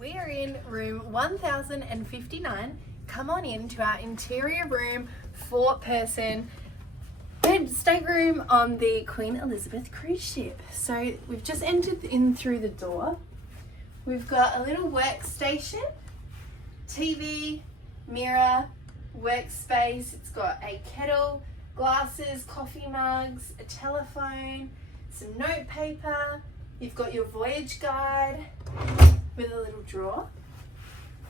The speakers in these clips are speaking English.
we are in room 1059. Come on in to our interior room, 4-person bed stateroom on the Queen Elizabeth cruise ship. So we've just entered in through the door. We've got a little workstation, TV, mirror, workspace. It's got a kettle, glasses, coffee mugs, a telephone, some notepaper. You've got your voyage guide with a little drawer.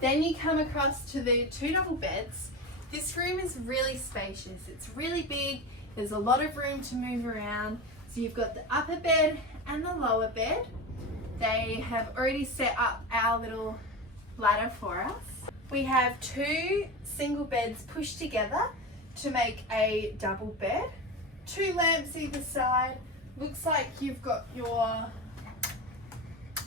Then you come across to the 2 double beds. This room is really spacious. It's really big. There's a lot of room to move around. So you've got the upper bed and the lower bed. They have already set up our little ladder for us. We have 2 single beds pushed together to make a double bed. 2 lamps either side. Looks like you've got your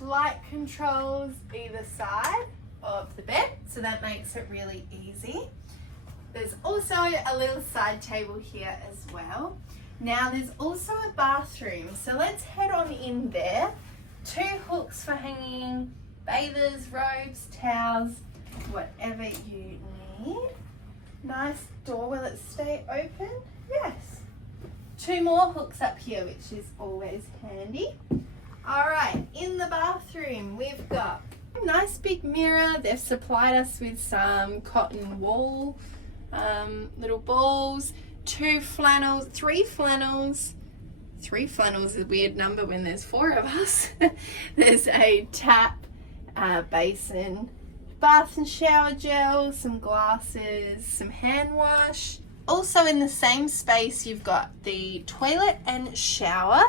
light controls either side of the bed, so that makes it really easy. There's also a little side table here as well. Now there's also a bathroom, so let's head on in there. 2 hooks for hanging bathers, robes, towels, whatever you need. Nice door, will it stay open? Yes. 2 more hooks up here, which is always handy. All right, in the bathroom, we've got a nice big mirror. They've supplied us with some cotton wool, little balls, 2 flannels, 3 flannels. 3 flannels is a weird number when there's 4 of us. There's a tap, basin, bath and shower gel, some glasses, some hand wash. Also in the same space, you've got the toilet and shower.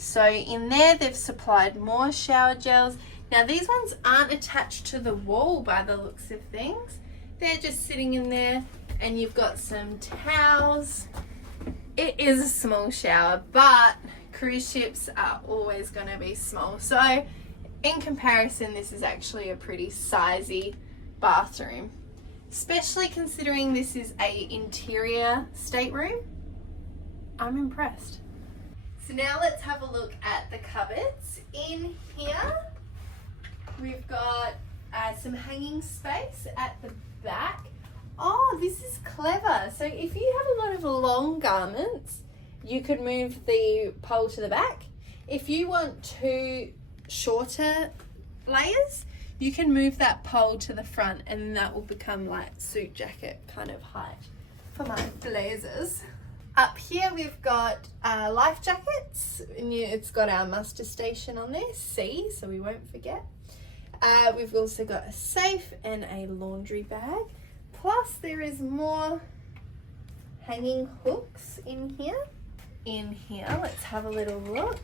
So in there, they've supplied more shower gels. Now these ones aren't attached to the wall by the looks of things. They're just sitting in there, and you've got some towels. It is a small shower, but cruise ships are always going to be small. So in comparison, this is actually a pretty sizey bathroom, especially considering this is a interior stateroom. I'm impressed. So now let's have a look at the cupboards. In here, we've got some hanging space at the back. Oh, this is clever. So if you have a lot of long garments, you could move the pole to the back. If you want 2 shorter layers, you can move that pole to the front, and that will become like suit jacket kind of height for my blazers. Up here we've got life jackets, and it's got our muster station on there, C, so we won't forget. We've also got a safe and a laundry bag. Plus there is more hanging hooks in here. In here, let's have a little look.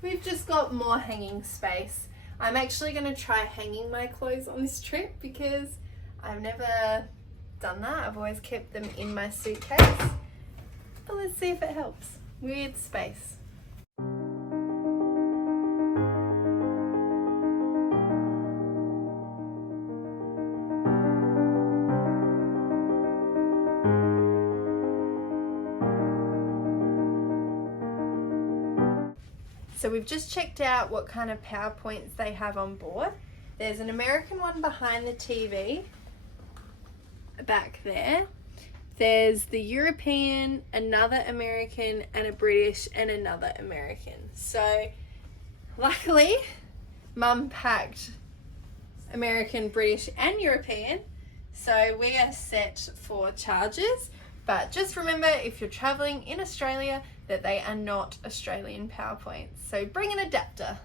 We've just got more hanging space. I'm actually going to try hanging my clothes on this trip because I've never done that. I've always kept them in my suitcase. But let's see if it helps. Weird space. So we've just checked out what kind of PowerPoints they have on board. There's an American one behind the TV back there. There's the European, another American, and a British, and another American. So luckily, Mum packed American, British, and European. So we are set for charges. But just remember, if you're traveling in Australia, that they are not Australian PowerPoints. So bring an adapter.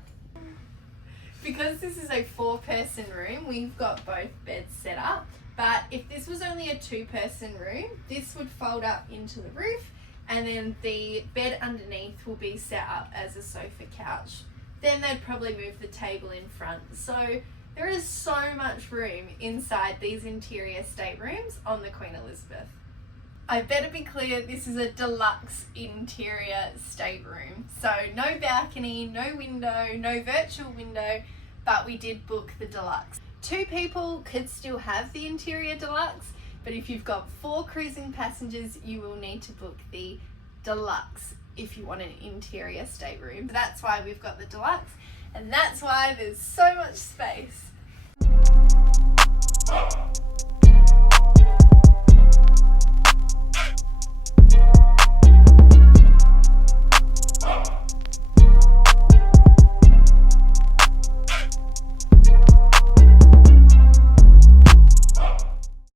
Because this is a 4-person room, we've got both beds set up. But if this was only a 2-person room, this would fold up into the roof, and then the bed underneath will be set up as a sofa couch. Then they'd probably move the table in front. So there is so much room inside these interior staterooms on the Queen Elizabeth. I better be clear, this is a deluxe interior stateroom. So no balcony, no window, no virtual window, but we did book the deluxe. 2 people could still have the interior deluxe, but if you've got 4 cruising passengers, you will need to book the deluxe if you want an interior stateroom. That's why we've got the deluxe, and that's why there's so much space.